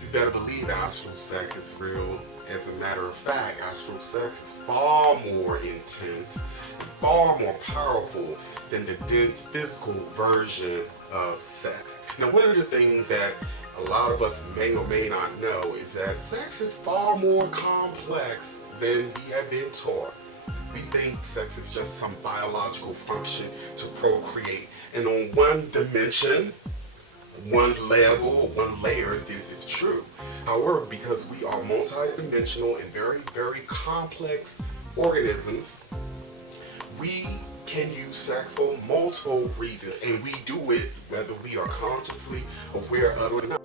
You better believe astral sex is real. As a matter of fact, astral sex is far more intense and far more powerful than the dense physical version of sex. Now, one of the things that a lot of us may or may not know is that sex is far more complex than we have been taught. We think sex is just some biological function to procreate, and on one dimension, one level, one layer, this is true. However, because we are multidimensional and very, very complex organisms, we can use sex for multiple reasons, and we do it whether we are consciously aware of it or not.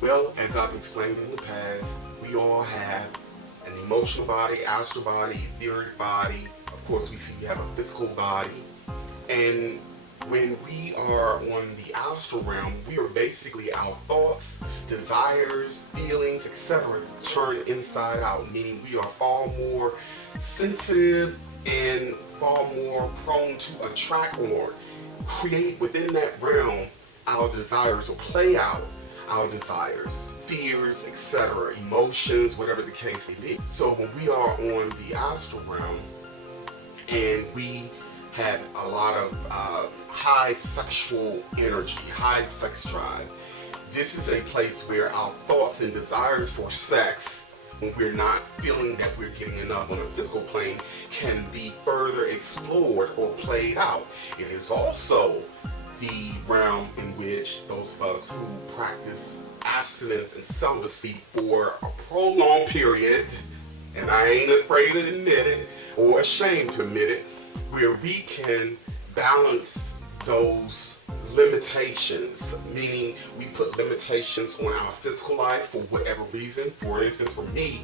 Well, as I've explained in the past, we all have an emotional body, astral body, etheric body. Of course, we have a physical body. And when we are on the astral realm, we are basically our thoughts, desires, feelings, etc. turn inside out, meaning we are far more sensitive and far more prone to attract or create within that realm our desires, or play out our desires, fears, etc., emotions, whatever the case may be. So when we are on the astral realm and we have a lot of high sexual energy, high sex drive, this is a place where our thoughts and desires for sex, when we're not feeling that we're getting enough on a physical plane, can be further explored or played out. It is also the realm in which those of us who practice abstinence and celibacy for a prolonged period, and I ain't afraid to admit it or ashamed to admit it, where we can balance those limitations, meaning we put limitations on our physical life for whatever reason. For instance, for me,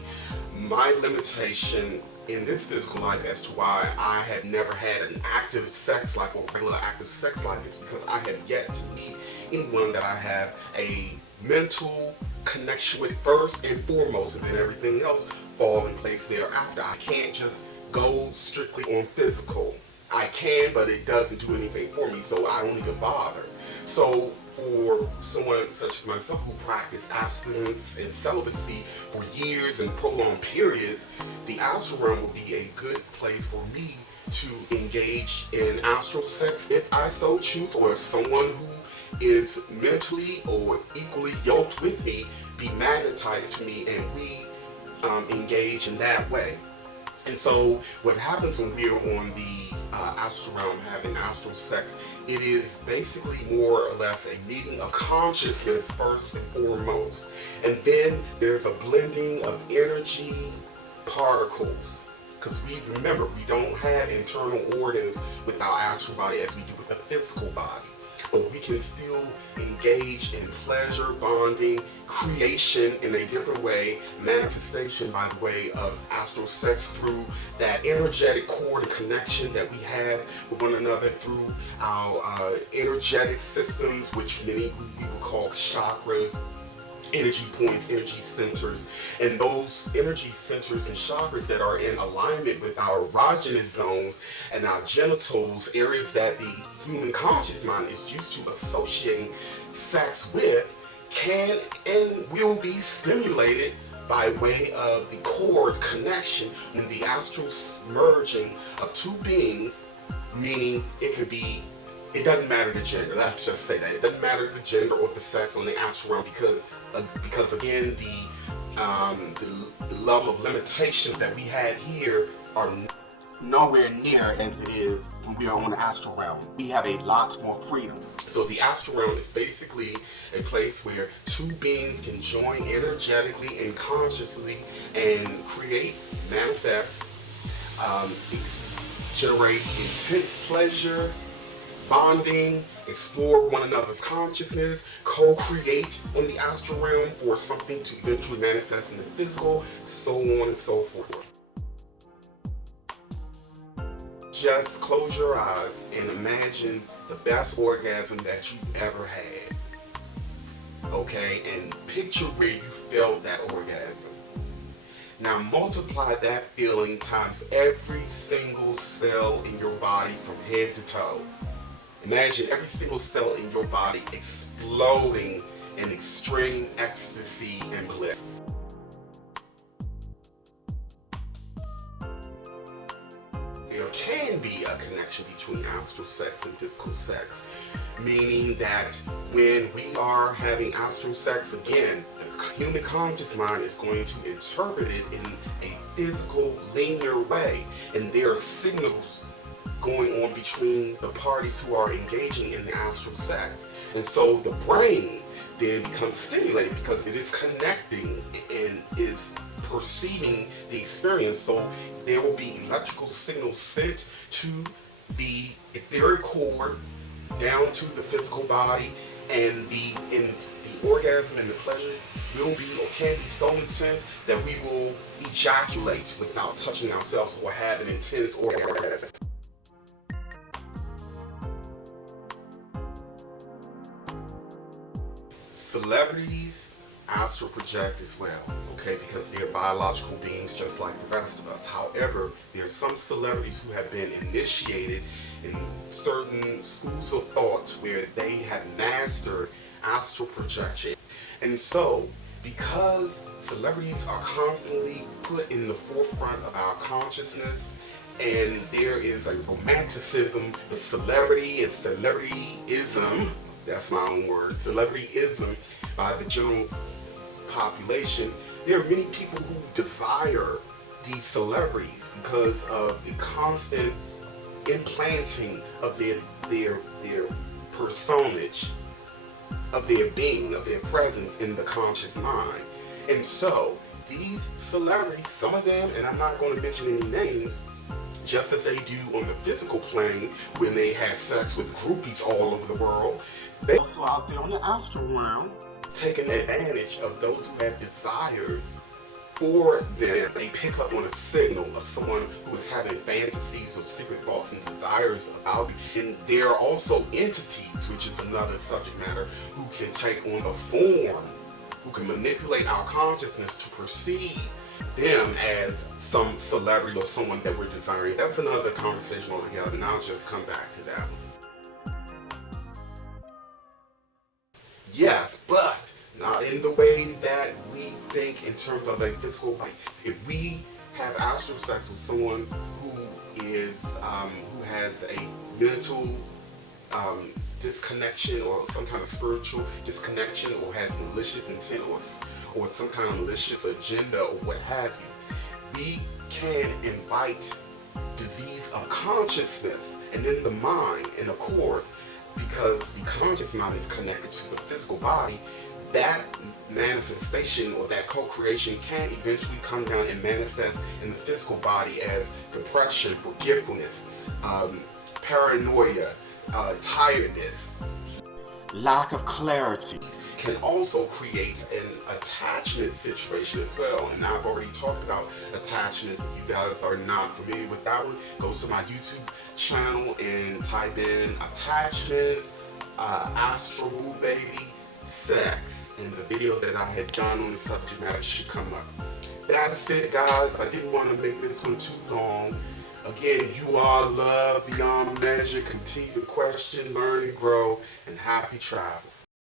my limitation in this physical life as to why I have never had an active sex life or regular active sex life is because I have yet to meet anyone that I have a mental connection with first and foremost, and then everything else fall in place thereafter. I can't just go strictly on physical. I can, but it doesn't do anything for me, so I don't even bother. So for someone such as myself who practiced abstinence and celibacy for years and prolonged periods, the astral realm would be a good place for me to engage in astral sex if I so choose, or if someone who is mentally or equally yoked with me be magnetized to me and we engage in that way. And so what happens when we're on the astral realm having astral sex, it is basically more or less a meeting of consciousness first and foremost. And then there's a blending of energy particles. Because remember, we don't have internal organs with our astral body as we do with the physical body. But we can still engage in pleasure, bonding, creation in a different way, manifestation by the way of astral sex through that energetic cord and connection that we have with one another through our energetic systems, which many people call chakras, energy points, energy centers. And those energy centers and chakras that are in alignment with our erogenous zones and our genitals, areas that the human conscious mind is used to associating sex with, can and will be stimulated by way of the cord connection when the astral merging of two beings, meaning it could be, it doesn't matter the gender, let's just say that. It doesn't matter the gender or the sex on the astral realm because again, the level of limitations that we have here are nowhere near as it is when we are on the astral realm. We have a lot more freedom. So the astral realm is basically a place where two beings can join energetically and consciously and create, manifest, generate intense pleasure, bonding, explore one another's consciousness, co-create in the astral realm for something to eventually manifest in the physical, so on and so forth. Just close your eyes and imagine the best orgasm that you've ever had. Okay, and picture where you felt that orgasm. Now multiply that feeling times every single cell in your body from head to toe. Imagine every single cell in your body exploding in extreme ecstasy and bliss. There can be a connection between astral sex and physical sex, meaning that when we are having astral sex, again, the human conscious mind is going to interpret it in a physical, linear way, and there are signals going on between the parties who are engaging in the astral sex. And so the brain then becomes stimulated because it is connecting and is perceiving the experience. So there will be electrical signals sent to the etheric cord down to the physical body, and the orgasm and the pleasure will be or can be so intense that we will ejaculate without touching ourselves or have an intense orgasm. Celebrities astral project as well, okay, because they're biological beings just like the rest of us. However, there are some celebrities who have been initiated in certain schools of thought where they have mastered astral projection. And so, because celebrities are constantly put in the forefront of our consciousness, and there is a romanticism with celebrity and celebrityism, that's my own word, celebrityism by the general population, there are many people who desire these celebrities because of the constant implanting of their personage, of their being, of their presence in the conscious mind. And so these celebrities, some of them, and I'm not going to mention any names, just as they do on the physical plane when they have sex with groupies all over the world, they also out there on the astral realm taking advantage of those who have desires for them. They pick up on a signal of someone who is having fantasies or secret thoughts and desires about you. And there are also entities, which is another subject matter, who can take on a form, who can manipulate our consciousness to perceive them as some celebrity or someone that we're desiring. That's another conversation altogether, and I'll just come back to that one. Yes, but not in the way that we think in terms of a physical body. If we have astral sex with someone who is who has a mental disconnection or some kind of spiritual disconnection, or has malicious intent or some kind of malicious agenda or what have you, we can invite disease of consciousness and in the mind. And of course, because the conscious mind is connected to the physical body, that manifestation or that co-creation can eventually come down and manifest in the physical body as depression, forgetfulness, paranoia, tiredness, lack of clarity. Can also create an attachment situation as well, and I've already talked about attachments. If you guys are not familiar with that one, go to my YouTube channel and type in attachments, AstralBooBaby, sex, and the video that I had done on the subject matter should come up. That's it, guys. I didn't want to make this one too long. Again, you are loved beyond measure. Continue to question, learn, and grow, and happy travels.